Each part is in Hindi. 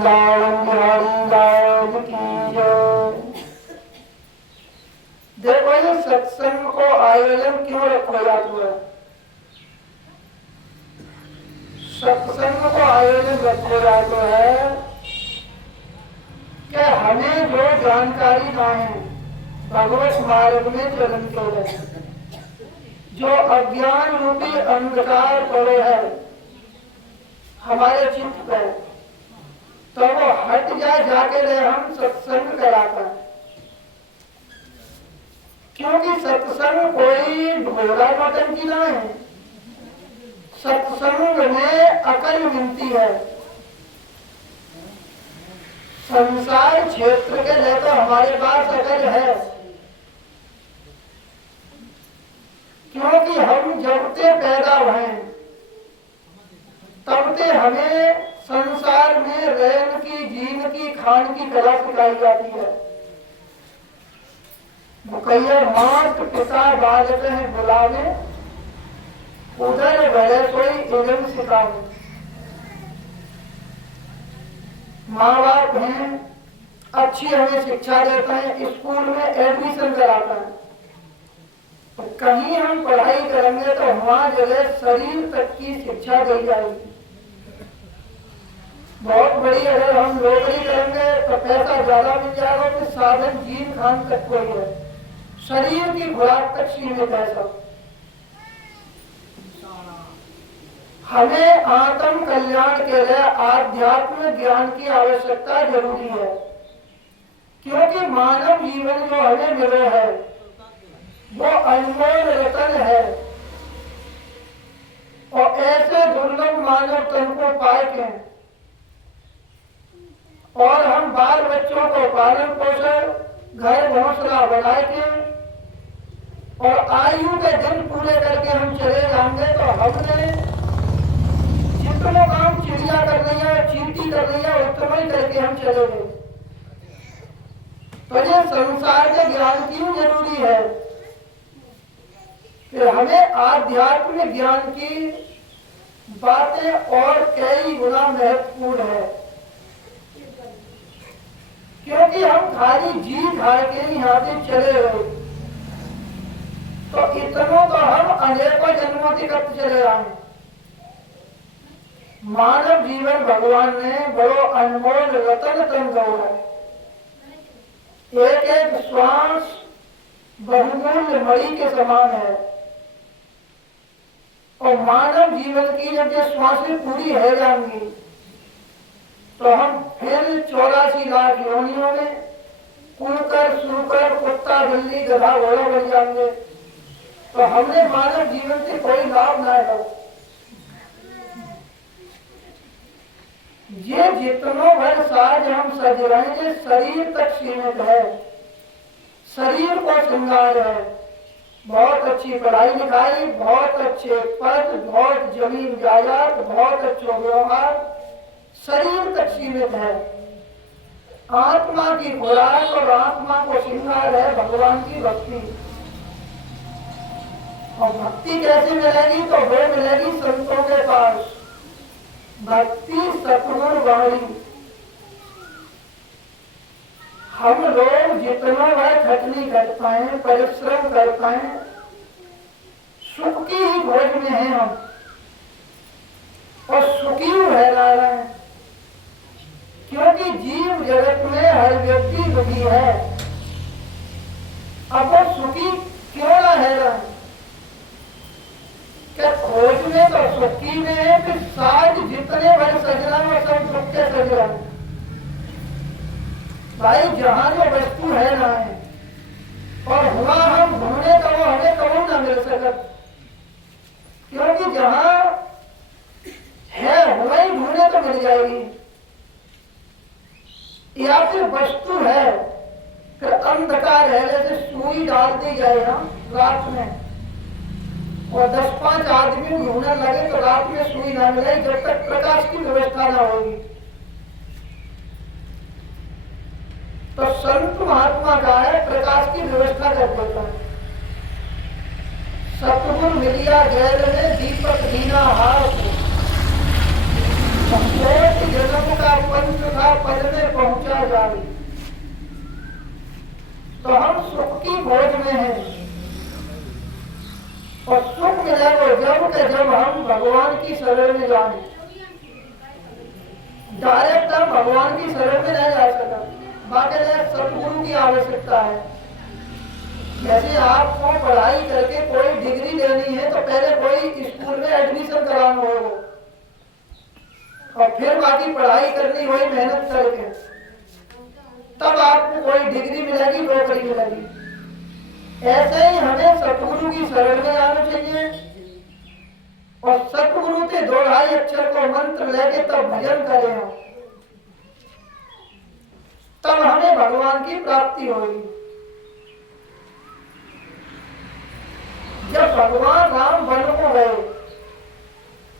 वृंदावन बिहारी लाल की जय। देखो ये सत्संग को आयोजन क्यों रखा जाता है? सत्संग को आयोजन रखा जाता है कि हमें जो जानकारी ना है भगवत मार्ग में चलन के लिए, जो अज्ञान रूपी अंधकार पड़े है हमारे चित्त पर, तो वो हट जाके ले हम सत्संग कराता है। क्योंकि सत्संग कोई ढोला नौटंकी ना है, सत्संग में अकल मिलती है। संसार क्षेत्र के लिए तो हमारे पास अकल है, क्योंकि हम जब से पैदा हुए तब से हमें संसार में रहन की, जीन की, खान की कला सिखाई जाती है। मुकैया मात पिता बालक हैं बुलावे, उधर बड़े कोई इल्म सिखावे। माँ बाप हैं, अच्छी हमें शिक्षा देता है, स्कूल में एडमिशन कराता है। तो कहीं हम पढ़ाई करेंगे तो वहां जगह शरीर तक की शिक्षा दी जाएगी। बहुत बड़ी अगर हम नौकरी करेंगे तो पैसा ज्यादा मिल जाएगा, तो साधन जीन खान तक कोई है, शरीर की खुराक तक सीमित है सब। हमें आत्म कल्याण के लिए आध्यात्म ज्ञान की आवश्यकता जरूरी है, क्योंकि मानव जीवन जो हमें मिला है वो अनमोल रतन है, और ऐसे दुर्लभ मानव तन को पाए के और हम बाल बच्चों को पालन पोषण, घर घोंसला बनाए के और आयु के दिन पूरे करके हम चले जाएंगे, तो हमने जितना काम चिड़िया कर रही है, चींटी कर रही है, उतना ही करके हम चले गए। तो ये संसार के ज्ञान क्यों जरूरी है कि हमें आध्यात्मिक ज्ञान की बातें और कई गुना महत्वपूर्ण है, क्योंकि हम खाली जी खा के यहाँ से चले गए तो इतनों तो हम अनेकों जन्मों के कब चले आए। मानव जीवन भगवान ने बड़ो अनमोल रतन तन गौर है। एक एक श्वास बहुमूल्य मणि के समान है, और मानव जीवन की जब ये श्वासें पूरी हो जाएंगी तो हम फिर 84 लाख योनियों में कुकर, सूकर, कुत्ता, बिल्ली, गधा, घोड़ा बन जाएंगे। तो हमने मानव जीवन से कोई लाभ ना हो। ये जितनों भर साज हम सज रहे हैं शरीर तक सीमित है, शरीर को श्रृंगार है। बहुत अच्छी पढ़ाई लिखाई, बहुत अच्छे पद, बहुत जमीन जायदाद, बहुत अच्छा व्यवहार, शरीर तक सीमित है। आत्मा की खुराक और आत्मा को श्रृंगार है भगवान की भक्ति। और भक्ति कैसे मिलेगी? तो वो मिलेगी संतों के पास। भक्ति सतगुर वाणी। हम लोग जितना वह खटनी कर पाए, परिश्रम कर पाए, सुख की ही खोज में हैं हम, और सुखी रह रहे हैं, क्योंकि जीव जगत में हर व्यक्ति दुखी है। अब वो सुखी क्यों ना है रहा? क्या खोज में तो सुखी में है कि साज जितने भर सजना वो सब दुख के सजना। भाई जहां जो वस्तु है ना है, और हुआ हम ढूंढे तो वो हमें कभी ना मिल सकत, क्योंकि जहां है हुआ ही ढूंढे तो मिल जाएगी। या फिर वस्तु है फिर अंधकार है, जैसे सुई डाल दी जाए हम रात में और 10-5 आदमी ढूंढने लगे तो रात में सुई ना मिले जब तक प्रकाश की व्यवस्था ना होगी। तो संत महात्मा का है प्रकाश की व्यवस्था कर देता है। सतगुर मिलिया गैर में दीपक दीना हाथ, जन्म का पंच था जाए। तो हम सुख की खोज में हैं और सुख मिलेगा जब हम भगवान की शरण में जाएं। डायरेक्ट हम भगवान की शरण में नहीं जा सकते, बाकी सतगुरु की आवश्यकता है। जैसे आपको पढ़ाई करके कोई डिग्री लेनी है तो पहले कोई स्कूल में एडमिशन कराना होगा और फिर बाकी पढ़ाई करनी होगी मेहनत करके, तब आपको कोई डिग्री मिलेगी, नौकरी मिलेगी। ऐसे ही हमें सतगुरु की शरण में आना चाहिए और सतगुरु के 2-2.5 अक्षर को मंत्र लेके तब भजन करें हम, तब हमें भगवान की प्राप्ति होगी। जब भगवान राम वन को गए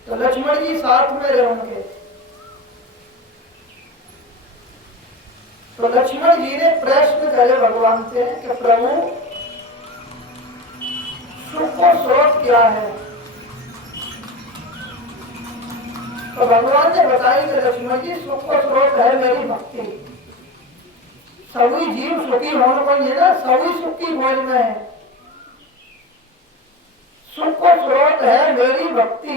तो लक्ष्मण जी साथ में रहे उनके, तो लक्ष्मण जी ने प्रश्न करे भगवान से कि प्रभु सुख को स्रोत क्या है। तो भगवान ने बताई कि लक्ष्मण जी सुख को स्रोत है मेरी भक्ति। सभी जीव सुखी होने को ये ना, सभी सुख की खोज में है। सुख को स्रोत है मेरी भक्ति।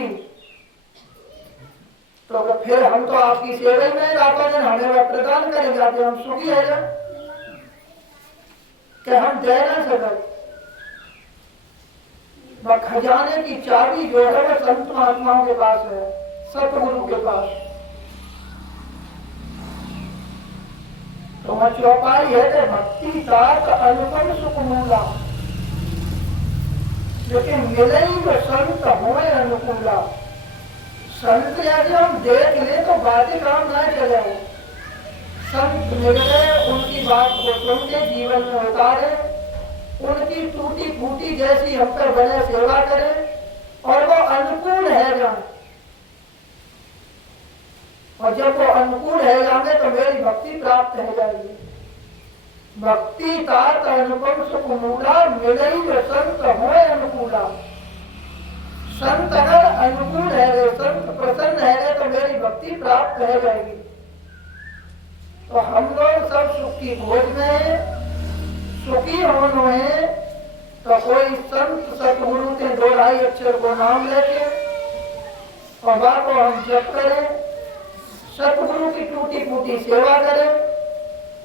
तो फिर हम तो आपकी सेवा में आपका दिन हमें वह प्रदान करें जाते, हम सुखी है जा कि हम दे ना सकते। वह खजाने की चाबी जो है वह संत महात्माओं के पास है, सतगुरु के पास। तो वह चौपाई है कि भक्ति तात अनुपम सुख मूला, लेकिन मिले ही तो संत होए अनुकूला। संत यदि हम देख ले तो बातें काम ना चले। संत मिल गए, उनकी बात को सुन के जीवन में उतारे, उनकी टूटी फूटी जैसी हम पर बने सेवा करें और वो अनुकूल है जाए। और जब वो अनुकूल है जाएंगे तो मेरी भक्ति प्राप्त हो जाएगी। भक्ति तात अनुपम सुख मूला, मिले ही संत होए अनुकूला। संत अगर अनुकूल है, संत प्रसन्न है तो मेरी भक्ति प्राप्त हो जाएगी। तो हम लोग सब सुख की खोज में सुखी होने हैं। तो कोई संत सतगुरु के 2-2.5 अक्षर को नाम लेके और बात को हम जप करें, सतगुरु की टूटी फूटी सेवा करें,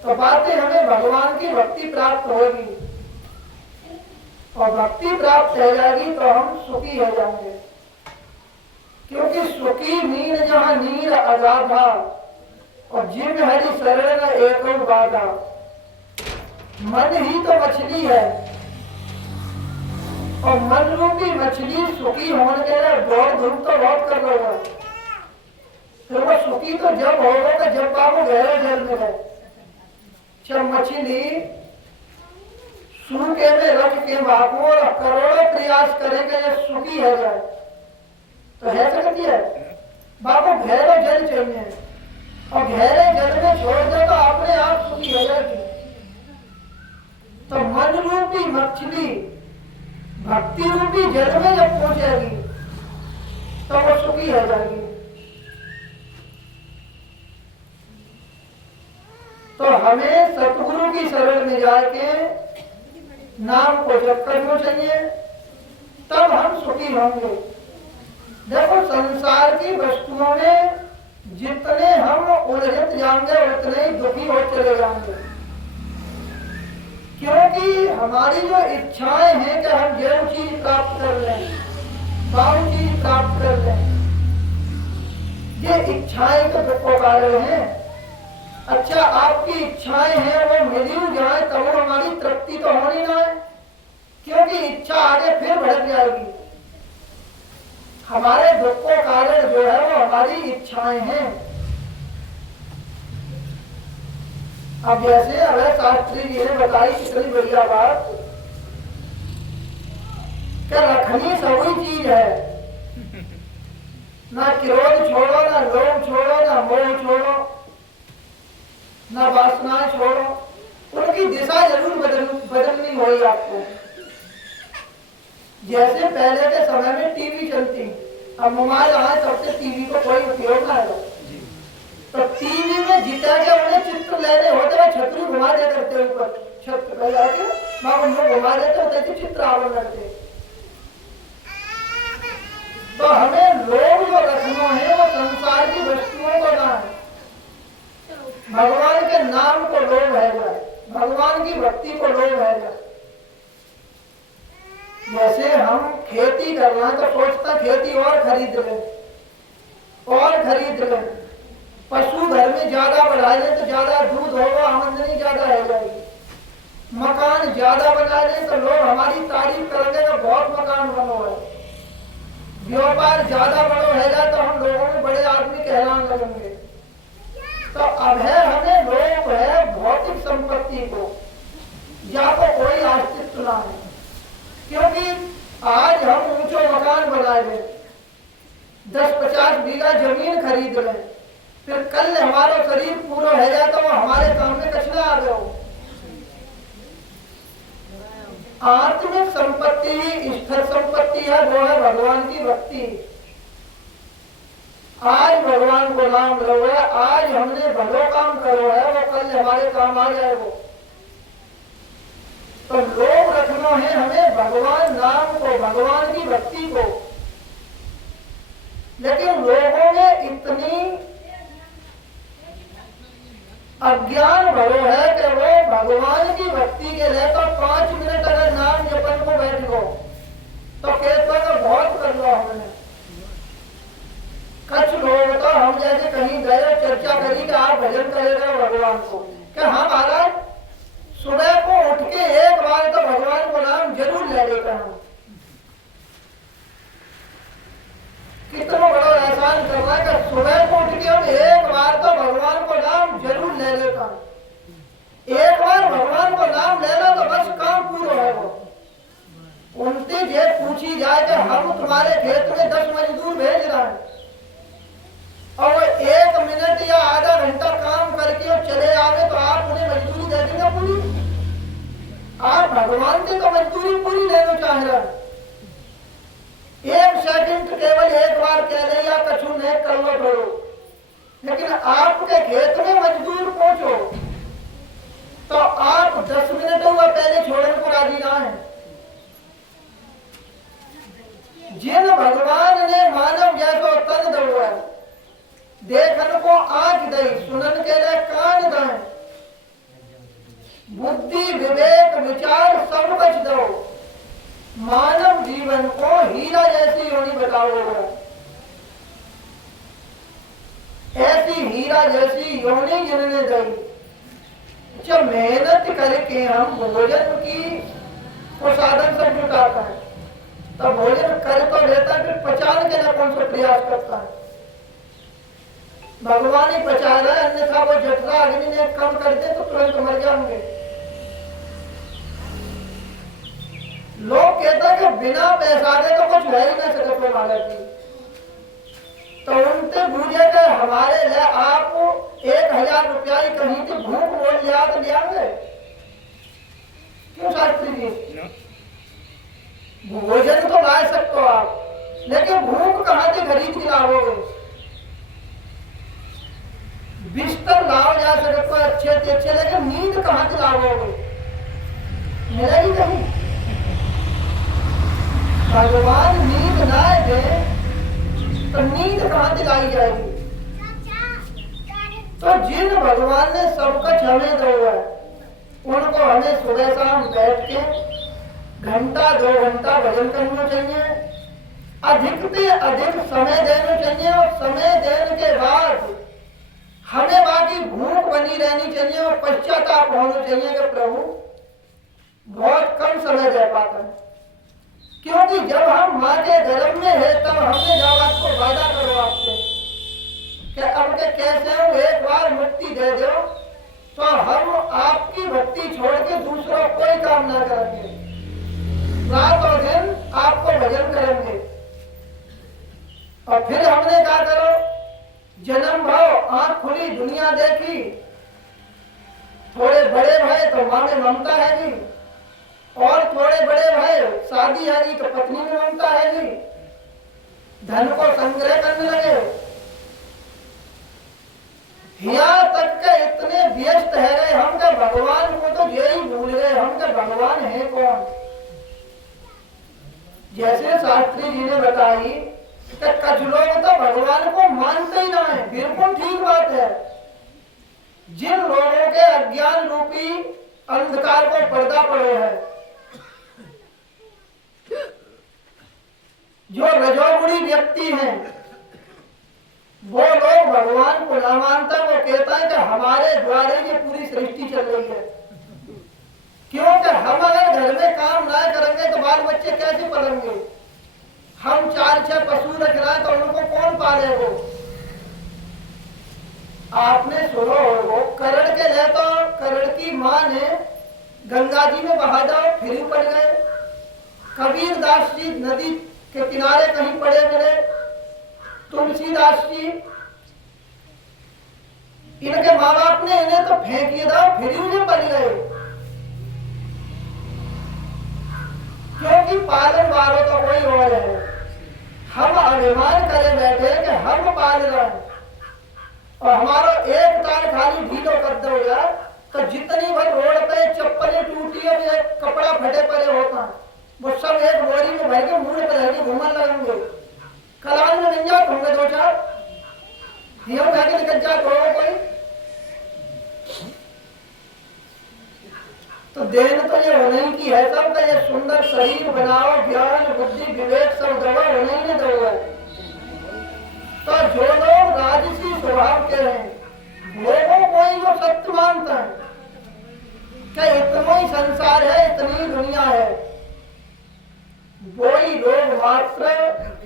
तो बातें हमें भगवान की भक्ति प्राप्त होगी। और भक्ति प्राप्त हो जाएगी तो हम सुखी हो जाएंगे। क्योंकि सुखी नीर जहां नीर अगाधा और जिन हरि शरण एको बाधा। मन ही तो मछली है और मन रूपी मछली सुखी होने के लिए दौड़ धूप तो बहुत कर रहा है। फिर वो सुखी तो जब होगा कि जब बाबू गहरे जल में है। जब मछली सूखे में रख के बाबू करोड़ों प्रयास करेंगे ये सुखी हो जाए तो है सकती है। बाबू गहरे जल चाहिए और गहरे जल में छोड़ दे तो अपने आप सुखी हो जाएगी। तो मन रूपी मछली भक्ति रूपी जल में जब पहुंचेगी तो वो सुखी हो जाएगी। तो हमें सतगुरु की शरण में जाके नाम को जप करना चाहिए, तब हम सुखी होंगे। देखो संसार की वस्तुओं में जितने हम उलझत जाएंगे उतने ही दुखी हो चले जाएंगे। क्योंकि हमारी जो इच्छाएं हैं कि हम जो चीज प्राप्त कर लें, बाहु चीज प्राप्त कर लें, ये इच्छाएं तो दुख को कारण है। अच्छा आपकी इच्छाएं हैं वो मिली जाए तब तो हमारी तृप्ति तो होनी ना है, क्योंकि इच्छा आगे फिर बढ़ जाएगी। हमारे दुख को कारण जो है वो हमारी इच्छाएं हैं। अब जैसे अभय शास्त्री जी ने बताई कितनी बढ़िया बात कि रखनी सभी चीज है, ना क्रोध छोड़ो, ना लोभ छोड़ो, ना मोह छोड़ो, ना वासनाएं छोड़ो। उनकी दिशा जरूर बदलनी होगी आपको। जैसे पहले के समय में टीवी चलती, अब मोबाइल आए तब से टीवी को कोई उपयोग ना है। तो टीवी में जितना के उन्हें चित्र चित्र लेने होते हुए छतरी घुमा दे करते ऊपर छत पे जाके बाबू घुमा देते होते थे चित्र आवरण करते। तो हमें लोग जो रखना है वो संसार की वस्तुओं को ना है, भगवान के नाम को लोग है जाए, भगवान की भक्ति को लोग है जाए। जैसे हम खेती करना तो सोचता खेती और खरीद ले और खरीद ले, पशु घर में ज्यादा बढ़ा ले तो ज्यादा दूध होगा, आमदनी ज्यादा हो जाएगी, मकान ज्यादा बना ले तो लोग हमारी तारीफ करेंगे कि बहुत मकान बनो है, व्यापार ज्यादा बड़ो है जाए तो हम लोगों में बड़े आदमी कहलाने लगेंगे। तो अब है हमें लोग है भौतिक संपत्ति को या तो कोई अस्तित्व ना है, क्योंकि आज हम ऊंचो मकान बना ले, 10-50 बीघा जमीन खरीद लें, फिर कल हमारा शरीर पूरा है जाए तो वो हमारे सामने कचरा आ गया। आत्मिक संपत्ति ही स्थिर संपत्ति है, वो है भगवान की भक्ति। आज भगवान को नाम लो है, आज हमने भलो काम करो है, वो कल हमारे काम आ जाए। वो तो लोग रखना है हमें भगवान नाम को, भगवान की भक्ति को, लेकिन लोगों में इतनी अज्ञान भरो है कि वो भगवान की भक्ति के लिए तो 5 मिनट अगर नाम जपन को बैठ गो तो कहते तो बहुत कर लो हमने। कुछ लोग तो हम जैसे कहीं गए चर्चा करी कि आप भजन करेगा भगवान को, कि हम महाराज सुबह को उठ के एक बार तो भगवान को नाम जरूर ले लेता हूं। कितना बड़ा एहसान कर रहा है कि सुबह को उठ के हम एक बार तो भगवान को नाम जरूर ले लेता हूं। एक बार भगवान को नाम ले लो तो बस काम पूरा है। वो उनसे ये पूछी जाए कि हम तुम्हारे खेत में 10 मजदूर भेज रहे हैं और वो 1 मिनट या आधा घंटा काम करके और चले आवे तो आप उन्हें मजदूरी दे देंगे पूरी? आप भगवान से तो मजदूरी पूरी लेना चाह रहे हैं। 1 सेकंड केवल एक बार कह दे या कछु नहीं कर लो करो, लेकिन आपके खेत में मजदूर पहुंचो तो आप 10 मिनट हुआ पहले छोड़ने को राजी ना है। जिन भगवान ने मानव जैसो तन दौड़ा, देखन को आंख दई, सुनन के लिए कान दाएं, बुद्धि विवेक विचार सब कुछ दो, मानव जीवन को हीरा जैसी योनि बताओ। ऐसी हीरा जैसी योनि जिन्होंने दी, जब मेहनत करके हम भोजन की वो साधन सब जुटाता है तब भोजन कर तो लेता है, फिर पचाने के लिए कौन सा प्रयास करता है? भगवान ही पचा रहा है, अन्यथा वो जठरा अग्नि ने कम कर दे तो तुरंत मर जाएंगे। लोग कहते हैं कि बिना पैसा के तो कुछ रह ही नहीं सकते महाराज जी। तो उनसे पूछे कि हमारे लिए आप 1000 रुपया ही कहीं से भूख बोल लिया तो ले आएंगे क्यों शास्त्री जी? भोजन तो ला सकते हो आप, लेकिन भूख कहाँ से खरीद के लाओगे? बिस्तर लाओ जा सकते अच्छे अच्छे, लेकिन नींद कहाँ से लाओगे? मिलेगी कहीं? भगवान नींद ना दे तो नींद कहाँ से लाई जाएगी? तो जिन भगवान ने सब कुछ हमें दिया है उनको हमें सुबह शाम बैठ के घंटा 2 घंटा भजन करना चाहिए, अधिक से अधिक समय देना चाहिए, और समय देने के बाद हमें बाकी भूख बनी रहनी चाहिए और पश्चाताप होना चाहिए कि प्रभु बहुत कम समय दे पाता है। क्योंकि जब हम माँ के गर्भ में है तब हमने जब आपको वादा करो आपसे कि अब के कैसे हो एक बार मुक्ति दे दो तो हम आपकी भक्ति छोड़ के दूसरा कोई काम ना करेंगे, रात और दिन आपको भजन करेंगे। और फिर हमने कहा करो जन्म भाव, आंख खुली दुनिया देखी, थोड़े बड़े भाई तो माँ में ममता है जी, और थोड़े बड़े भाई शादी है जी तो पत्नी में ममता है जी, धन को संग्रह करने लगे, यहाँ तक के इतने व्यस्त है गए हम के भगवान को तो यही भूल गए हम के भगवान है कौन। जैसे शास्त्री जी ने बताई कि कुछ लोग तो भगवान को मानते ही ना है, बिल्कुल ठीक बात है। जिन लोगों के अज्ञान रूपी अंधकार को पर्दा पड़े है, जो रजोगुणी व्यक्ति हैं, वो लोग भगवान को ना मानता, वो कहता है कि हमारे द्वारा ये पूरी सृष्टि चल रही है। क्योंकि हम अगर घर में काम ना करेंगे तो बाल बच्चे कैसे पलेंगे। हम 4-6 पशु रख रहे हैं तो उनको कौन पालेगा। आपने सुनो होगा करण के लिए तो करण की माँ ने गंगा जी में बहा जाओ फिर पड़ गए। कबीर दास जी नदी के किनारे कहीं पड़े मिले। तुलसीदास जी, इनके माँ बाप ने इन्हें तो फेंक दिया फिर उन्हें पड़ गए। क्योंकि पालन वालों तो कोई और है। हम अभिमान करे बैठे कि हम पाल रहे हैं और हमारा एक तार खाली ढीलो कर दो यार तो जितनी भर रोड पे चप्पलें टूटी और ये कपड़ा फटे पड़े होता है वो सब एक बोरी में भर के मुंह पे रहकर घूमने लगेंगे। कलान में नहीं जाते होंगे 2-4 दियों जाके निकल जाते होगा कोई। तो देन तो ये होने की है सबका, ये सुंदर शरीर बनाओ, ज्ञान बुद्धि विवेक सब दवा होने ही नहीं दोगे। तो जो लोग राजसी स्वभाव के हैं लोगों को ही वो सत्य मानता है कि इतना ही संसार है, इतनी दुनिया है, वही लोग मात्र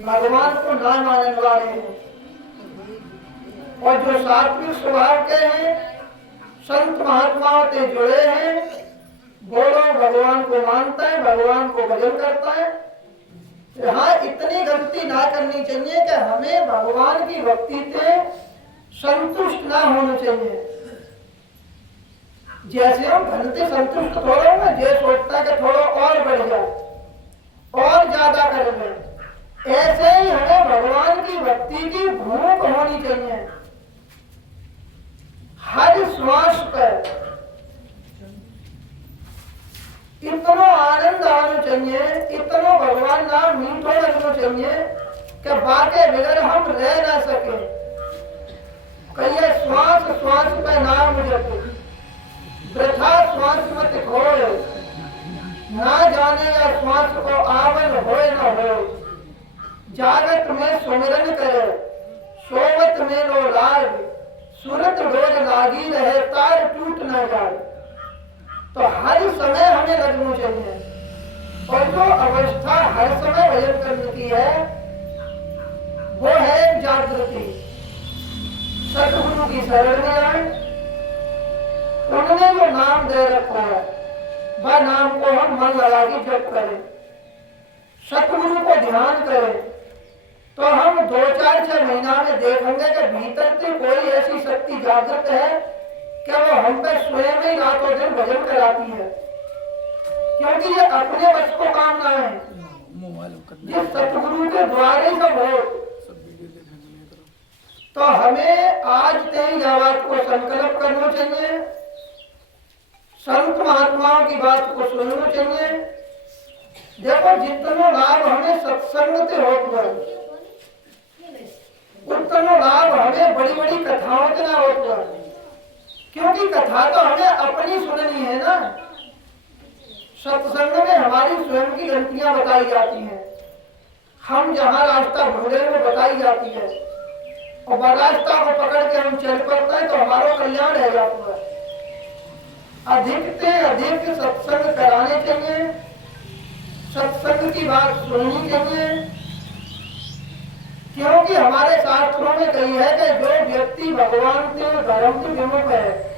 भगवान को ना मानने वाले हैं। और जो सात्विक स्वभाव के हैं, संत महात्माओं से जुड़े हैं, वो लोग भगवान को मानता है, भगवान को भजन करता है। हाँ, इतनी गलती ना करनी चाहिए कि हमें भगवान की भक्ति से संतुष्ट ना होना चाहिए। जैसे हम धन से संतुष्ट थोड़ा होगा, जो सोचता है कि थोड़ा और बढ़ जाए और ज्यादा कर ले, ऐसे ही हमें भगवान की भक्ति की भूख होनी चाहिए। हर श्वास पर इतना आनंद आना चाहिए, इतना भगवान नाम मीठो लगना चाहिए कि बाके बगैर हम रह ना सके। कहिए श्वास श्वास पे नाम जपो, वृथा श्वास मत खोए, ना जाने या श्वास को आवन होए न हो। जागत में सुमिरन करे, सोवत में लो लाग, सुरत रोज लागी रहे, तार टूट न जाए। तो हर समय हमें लगना चाहिए। और जो अवस्था हर समय भजन करने की है वो है जागृति। सतगुरु की शरण में आए, उन्होंने जो नाम दे रखा है वह नाम को हम मन लगा के जप करें, सतगुरु को ध्यान करें, तो हम 2-4-6 महीना में देखेंगे कि भीतर से कोई ऐसी शक्ति जागृत है क्या वो हम पे स्वयं ही रातों दिन भजन कराती है। क्योंकि ये अपने बस को काम ना है, ये सतगुरु के द्वारे सब हो। तो हमें आज से ही बात को संकल्प करना चाहिए, संत महात्माओं की बात को सुनना चाहिए। देखो जितना लाभ हमें सत्संग से होता है उतना लाभ हमें बड़ी बड़ी कथाओं से ना होता है। क्योंकि कथा तो हमें अपनी सुननी है ना। सत्संग में हमारी स्वयं की गलतियां बताई जाती हैं, हम जहाँ रास्ता भूले वो बताई जाती है, और वह रास्ता को पकड़ के हम चल पड़ते हैं तो हमारा कल्याण रह जाता है। अधिक से अधिक सत्संग कराने चाहिए, सत्संग की बात सुननी चाहिए। क्योंकि हमारे शास्त्रों में कही है कि जो व्यक्ति भगवान से धर्म से विमुख है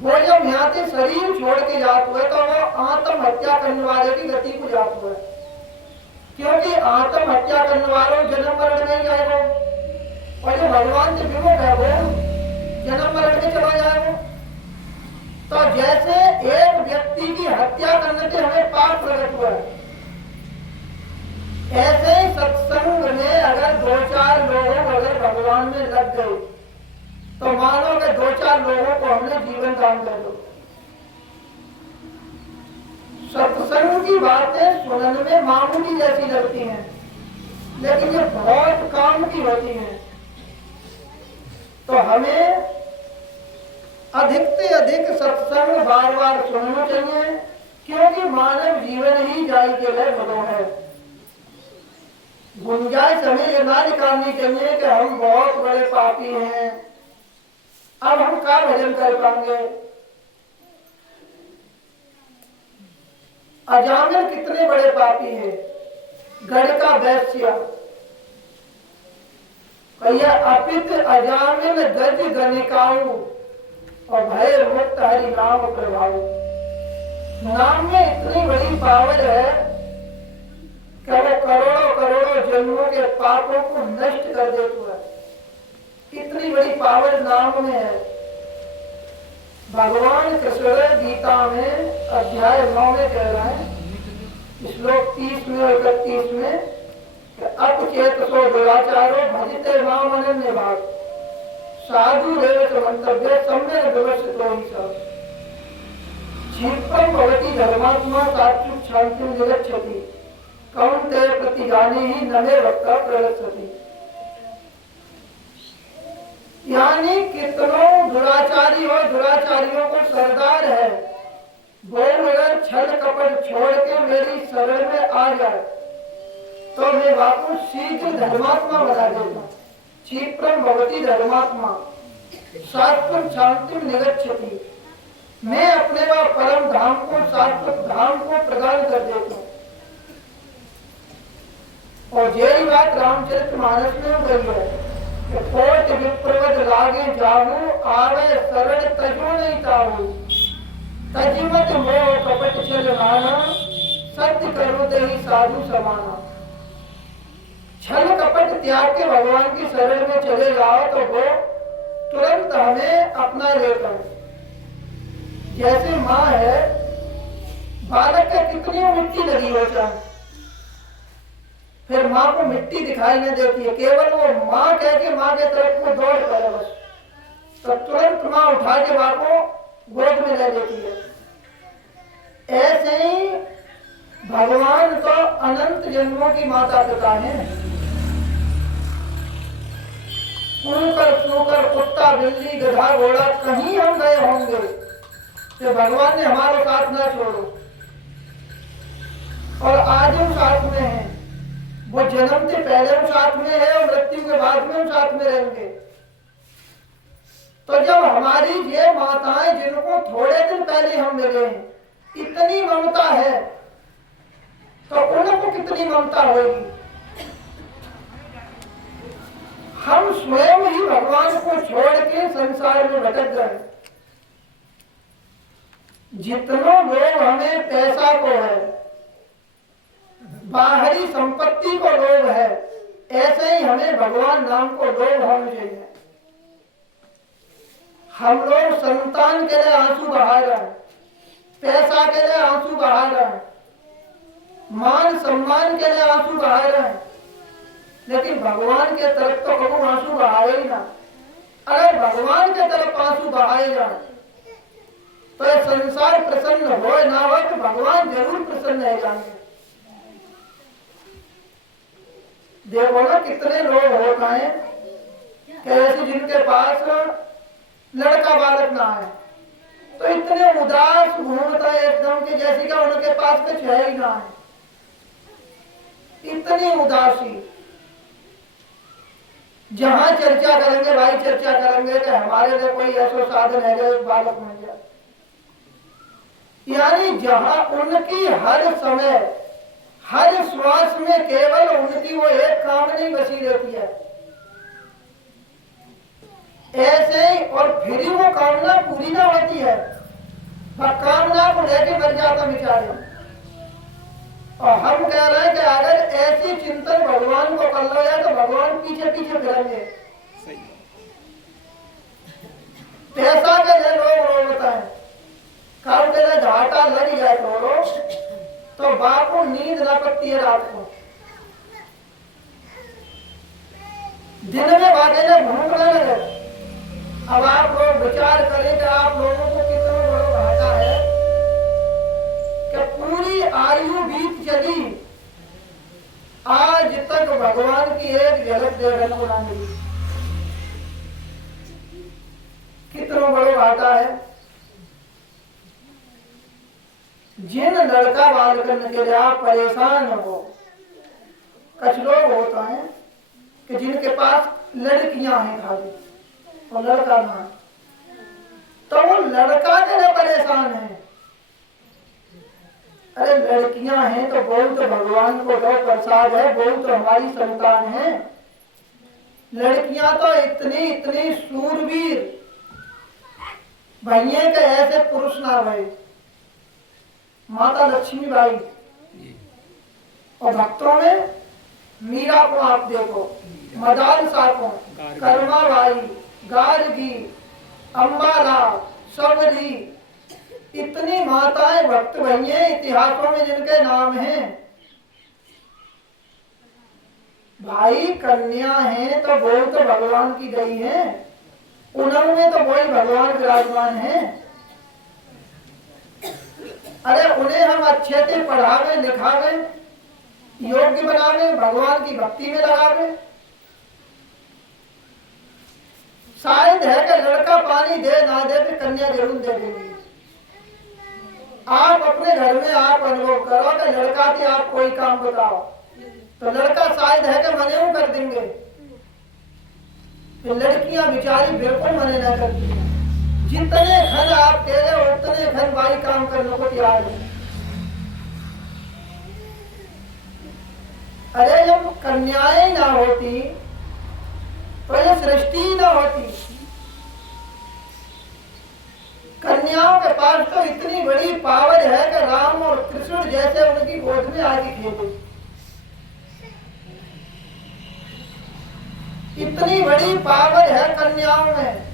वो जब यहाँ से शरीर छोड़ के जाता है तो वो आत्महत्या करने वाले की गति को जाता है। क्योंकि आत्महत्या करने वालों जन्म मरण नहीं जाएगा, और जो भगवान से विमुख है वो जन्म मरण में चला जाएगा। तो जैसे एक व्यक्ति की हत्या करने से हमें पाप प्रकट हुआ है, ऐसे ही सत्संग में अगर 2-4 लोग अगर भगवान में लग गए तो मानो कि 2-4 4 लोगों को हमने जीवन दान कर दो। सत्संग की बातें सुनने में मामूली जैसी लगती हैं, लेकिन ये बहुत काम की होती हैं। तो हमें अधिक से अधिक सत्संग बार बार सुनना चाहिए, क्योंकि मानव जीवन ही जाई के लिए भलो है। गुंजाइश हमें ये ना निकालनी चाहिए कि हम बहुत बड़े पापी हैं, अब हम क्या भजन कर पाएंगे। अजामिल कितने बड़े पापी हैं, गढ़ का वैश्य भैया, अपित अजामिल गज गनिकाऊ और भय मुक्त हरि नाम प्रभाव। नाम में इतनी बड़ी पावर है कि वो करोड़ों करोड़ों जन्मों के पापों को नष्ट कर देता है। इतनी बड़ी पावर नाम में है। भगवान कृष्ण गीता में अध्याय 9 में कह रहा है, श्लोक 30 में और 31 में, अपचेत सो दुराचारो भजते माम अनन्य भाग साधु रेवत मंतव्य सम्यक व्यवस्थितो ही सब क्षिप्रम भवति धर्मात्मा सात्विक शांति निरक्षति कौन्तेय प्रतिजाने ही नमे वक्ता प्रलक्षति। यानी कितनों दुराचारी और दुराचारियों को सरदार है, वो अगर छल कपट छोड़ के मेरी शरण में आ जाए तो मैं वापस शीघ्र धर्मात्मा बना देगा। क्षिप्रम भवति धर्मात्मा सात्विक शांति निरक्षति, मैं अपने वा परम धाम को, सात्विक धाम को प्रदान कर देता हूँ। और यही बात रामचरितमानस में गई है कि कोट विप्रवत लागे जाहू आवे शरण तजो नहीं ताहू तजिमत मोह कपट छल नाना सत्य करो ते ही साधु समाना। छल कपट त्याग के भगवान की शरण में चले जाओ तो वो तुरंत हमें अपना लेता है। जैसे माँ है, बालक का कितनी मिट्टी लगी हो जाए, फिर माँ को मिट्टी दिखाई न देती है, केवल वो माँ कह के माँ के तरफ को दौड़ पड़े बस, तो तुरंत माँ उठा के माँ को गोद में ले लेती है। ऐसे ही भगवान तो अनंत जन्मों की माता पिता है। कुकर सूकर कुत्ता बिल्ली गधा घोड़ा कहीं हम गए होंगे तो भगवान ने हमारा साथ न छोड़ो, और आज हम साथ में हैं। वो जन्म से पहले हम साथ में है और मृत्यु के बाद में हम साथ में रहेंगे। तो जब हमारी ये माताएं जिनको थोड़े दिन पहले हम मिले हैं, इतनी ममता है, तो उनको कितनी ममता होगी। हम स्वयं ही भगवान को छोड़ के संसार में भटक गए। जितनों लोग हमें पैसा को है, बाहरी संपत्ति को लोभ है, ऐसे ही हमें भगवान नाम को लोभ होना चाहिए। हम लोग संतान के लिए आंसू बहा रहे हैं, पैसा के लिए आंसू बहा रहे हैं, मान सम्मान के लिए आंसू बहा रहे हैं, लेकिन भगवान के तरफ तो कभी आंसू बहाए ही ना। अगर भगवान के तरफ आंसू बहाए जाए तो ये संसार प्रसन्न हो ना हो, तो भगवान जरूर प्रसन्न है जाएंगे। देखो ना कितने लोग होते हैं कैसे जिनके पास लड़का बालक ना है तो इतने उदास घूमता है एकदम कि जैसे कि उनके पास कुछ है ही ना है, इतनी उदासी। जहां चर्चा करेंगे भाई, चर्चा करेंगे कि हमारे लिए कोई ऐसा साधन है जो बालक मिल जाए। यानी जहां उनकी हर समय हर श्वास में केवल उनकी वो एक कामना बसी रहती है, ऐसे ही, और फिर वो कामना पूरी ना होती है, कामना को लेके मर जाता बेचारे। और हम कह रहे हैं कि अगर ऐसी चिंतन भगवान को कर लो जाए तो भगवान पीछे पीछे फिरेंगे। पैसा के लिए लोग रोता है, काम के लिए घाटा लग जाए तो बाप को नींद ना पड़ती है रात को, दिन में बाटे भूख लगे। अब आप लोग विचार करें कि आप लोगों को कितना बड़ा घाटा है कि पूरी आयु बीत चली, आज तक भगवान की एक झलक देखने को ना मिली। कितना बड़ा घाटा है। जिन लड़का बाल करने के लिए आप परेशान हो, कुछ लोग होता है कि जिनके पास लड़कियां हैं खाली और लड़का ना, तो वो लड़का के लिए परेशान है। अरे लड़कियां हैं तो बहुत तो भगवान को दो प्रसाद है, बहुत तो हमारी संतान है। लड़कियां तो इतनी इतनी सूरवीर भैया के ऐसे पुरुष ना भाई। माता लक्ष्मी बाई और भक्तों में मीरा को आप देखो, मदान साको, कर्मा बाई, गार्गी, अम्बाला, सबरी, इतनी माताएं भक्त भैया इतिहासों में जिनके नाम हैं। भाई कन्या हैं तो वो तो भगवान की गई है, उनमें तो वही भगवान विराजमान है। अरे उन्हें हम अच्छे से पढ़ावे लिखावे, योग्य बनावे, भगवान की भक्ति में लगावे। शायद है कि लड़का पानी दे ना दे तो कन्या जरूर दे देगी। आप अपने घर में आप अनुभव करो कि लड़का से आप कोई काम बताओ तो लड़का शायद है कि मने कर देंगे, लड़कियां बेचारी बिल्कुल मने न करती हैं। जितने घन आप कह रहे हो उतने घन भाई काम करने को तैयार है। अरे जब कन्याएं ना होती तो ये सृष्टि ना होती। कन्याओं के पास तो इतनी बड़ी पावर है कि राम और कृष्ण जैसे उनकी गोद में आके खेले। इतनी बड़ी पावर है कन्याओं में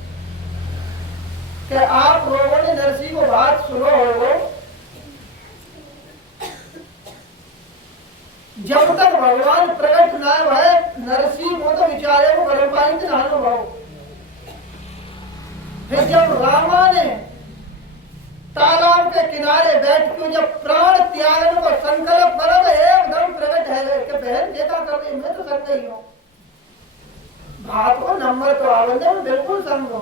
कि आप लोगों ने नरसी को बात सुनो हो, जब तक भगवान प्रकट ना है नरसी को तो बेचारे को गर्म पानी से नहानो भाव। फिर जब रामा ने तालाब के किनारे बैठ के जब प्राण त्यागने को संकल्प करा तो एकदम प्रकट है कि बहन देखा कर रही, मैं तो सक गई हूँ। बात को नंबर तो आवंदे में बिल्कुल समझो।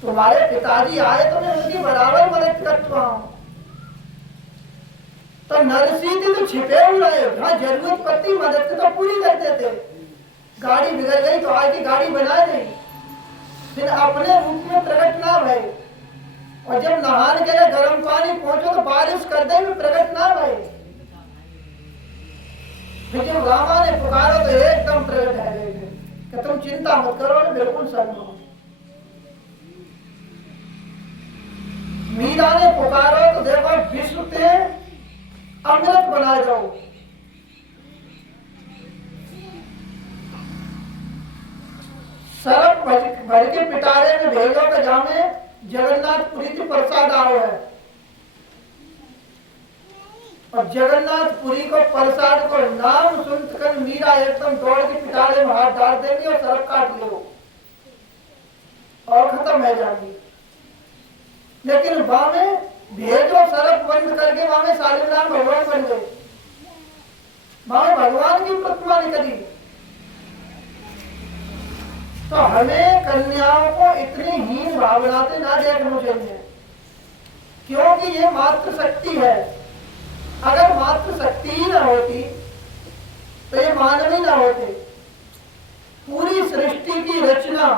तुम्हारे पिताजी आए तो मैं उनकी बराबर मदद करता हूँ। तो नरसी थी तो छिपे हुए, हाँ जरूरत पड़ती मदद तो पूरी करते थे। गाड़ी बिगड़ गई तो आगे गाड़ी बना दी, फिर अपने रूप में प्रकट ना भय। और जब नहाने के लिए गर्म पानी पहुंचो तो बारिश कर दे में प्रकट ना भय। फिर जब रामा ने पुकारा तो एकदम प्रकट है कि तुम चिंता मत करो, बिल्कुल समझो। मीरा ने पुकारा तो देखो विश्व के अमृत बना जाओ। सरप भर के पिटारे में भेजो के जामे जगन्नाथपुरी की प्रसाद आओ है। और जगन्नाथपुरी को प्रसाद को नाम सुनकर मीरा एकदम दौड़ के पिटारे में हाथ डाल देंगी और सरप काट लो और खत्म है जाएगी। लेकिन वहां में भेजो सरप बंद करके वहां में शालिग्राम भगवान बन गए, वहां भगवान की प्रतिमा निकली। तो हमें कन्याओं को इतनी हीन भावना से ना देखना चाहिए, क्योंकि ये मातृ शक्ति है। अगर मातृ शक्ति ही ना होती तो ये मानव ही ना होते। पूरी सृष्टि की रचना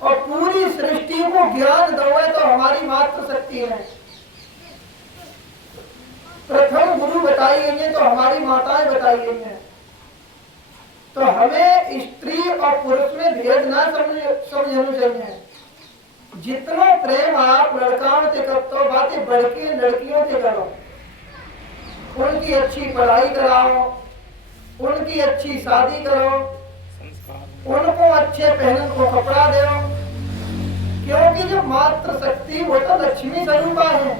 और पूरी सृष्टि को ज्ञान दो तो हमारी मातृ शक्ति है। प्रथम गुरु बताई गई है तो हमारी माताएं बताई गई हैं। तो हमें स्त्री और पुरुष में भेद ना समझना चाहिए। जितना प्रेम आप लड़काओं से करते हो बातें बढ़ के लड़कियों से करो। उनकी अच्छी पढ़ाई कराओ, उनकी अच्छी शादी करो, उनको अच्छे पहनने को कपड़ा दो, क्योंकि जो मातृ शक्ति वो तो लक्ष्मी स्वरूपा है।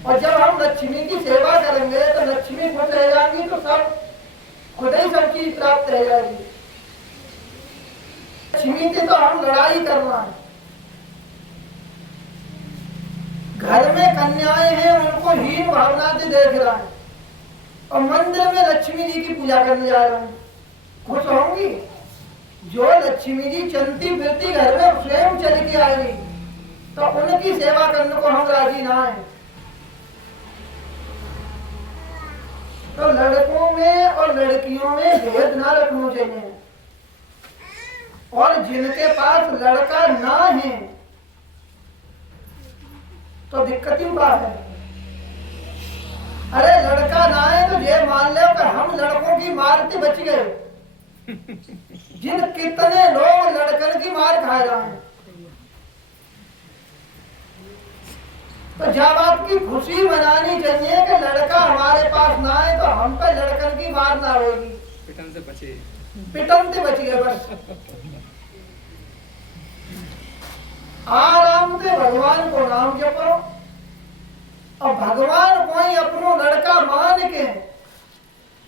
और जब हम लक्ष्मी की सेवा करेंगे तो लक्ष्मी खुश रह जाएंगी तो सब खुद ही सब चीज प्राप्त रह जाएगी। लक्ष्मी से तो हम लड़ाई कर रहे हैं। घर में कन्याएं हैं, उनको हीन भावना से देख रहा है, और मंदिर में लक्ष्मी जी की पूजा करने जा रहे हैं, खुश होंगी? जो लक्ष्मी जी चलती फिरती घर में स्वयं चल के आएगी, तो उनकी सेवा करने को हम राजी ना है। तो लड़कों में और लड़कियों में भेद ना रखना चाहिए, और जिनके पास लड़का ना है तो दिक्कत ही बात है। अरे लड़का ना है तो ये मान लो कि हम लड़कों की मार से बच गए, जिन कितने लोग लड़कन की मार खा रहे हैं। तो जब आपकी खुशी मनानी चाहिए कि लड़का हमारे पास ना है तो हम पे लड़कन की मार ना होगी, पिटन से बचे, पिटन से बच गए बस। आराम से भगवान को नाम जपो, और भगवान को ही अपनो लड़का मान के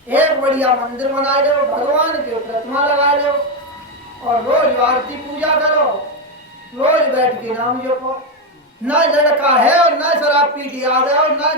एक बढ़िया मंदिर बना लो, भगवान के प्रतिमा लगा लो, और रोज आरती पूजा करो, रोज बैठ के नाम जपो। ना लड़का है और ना शराब पी के आ रहा है और ना